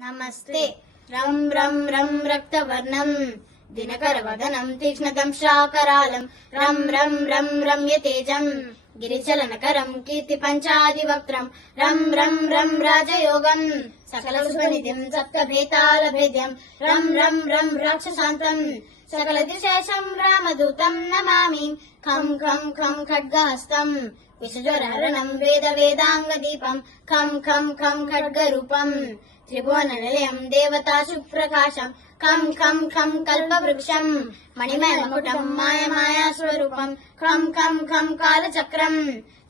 నమస్తే. రం రం రం రక్తవర్ణం దినకరవదనం తీక్ష్ణదంశ్రాకరాళం రం రం రం రమ్య తేజం గిరిచలనకరం కీర్తి పంచాదివక్త్రం రం రం రం రాజయోగం సకల సునిధిం సప్తభేతాల భేద్యం రం రం రం రాక్షసాంతం సకల దిశేషం రామదూతం నమామి ఖం ఖం ఖం ఖడ్గహస్తం విషజ్వరహరణం వేద వేదాంగ దీపం ఖం ఖం ఖం ఖడ్గరూపం త్రిభువననిలయం దేవతా సుప్రకాశం ఖం ఖం ఖం కల్పవృక్షం మణిమయమకుటం మాయ మాయా స్వరూపం ఖం ఖం ఖం కాలచక్రం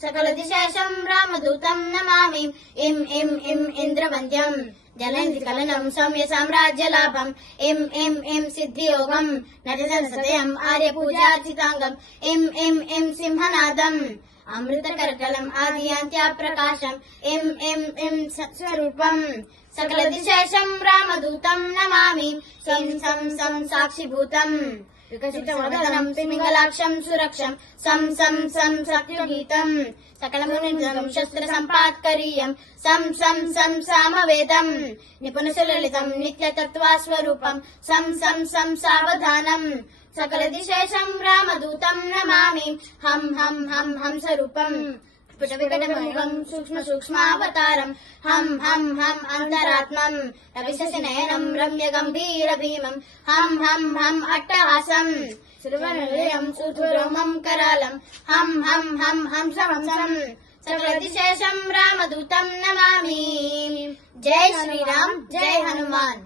సకల దిశేషం రామదూతం నమామి ఇం ఇం ఇం ఇంద్రవంద్యం జలంతి కలనం సౌమ్య సామ్రాజ్య లాభం ఇం ఇం ఇం సిద్ధియోగం నటసదయం ఆర్య పూజార్చితాంగం ఇం ఇం ఇం సింహనాదం అమృతకర్కలం ఆదియాంత్య ప్రకాశం ఇం ఇం ఇం స్వరూపం సకల దిశేషం రామదూతం నమామి సం సం సం సాక్షిభూతం వికసితవదనం తిమింగళాక్షం సురక్షం సం సం సం సత్యగీతం సకలమునిజం శస్త్ర సంపాత్కరీయం సం సం సం సామవేదం నిపుణసులలితం నిత్యతత్వాస్వరూపం సం సం సం సావధానం సకల దిశేషం రామదూతం నమామి హం హం హం హంసరూపం స్ఫుటవికటమోహం సూక్ష్మ సూక్ష్మావతారం హం హం హం అంతరాత్మం రవిశశినయనం రమ్య గంభీర భీమం హం హం హం అట్టహాసం సురవరనిలయం సూతురోమం కరాళం హం హం హం హంసహంసం సకల దిశేషం రామదూతం నమామి. జై శ్రీరామ్, జై హనుమాన్.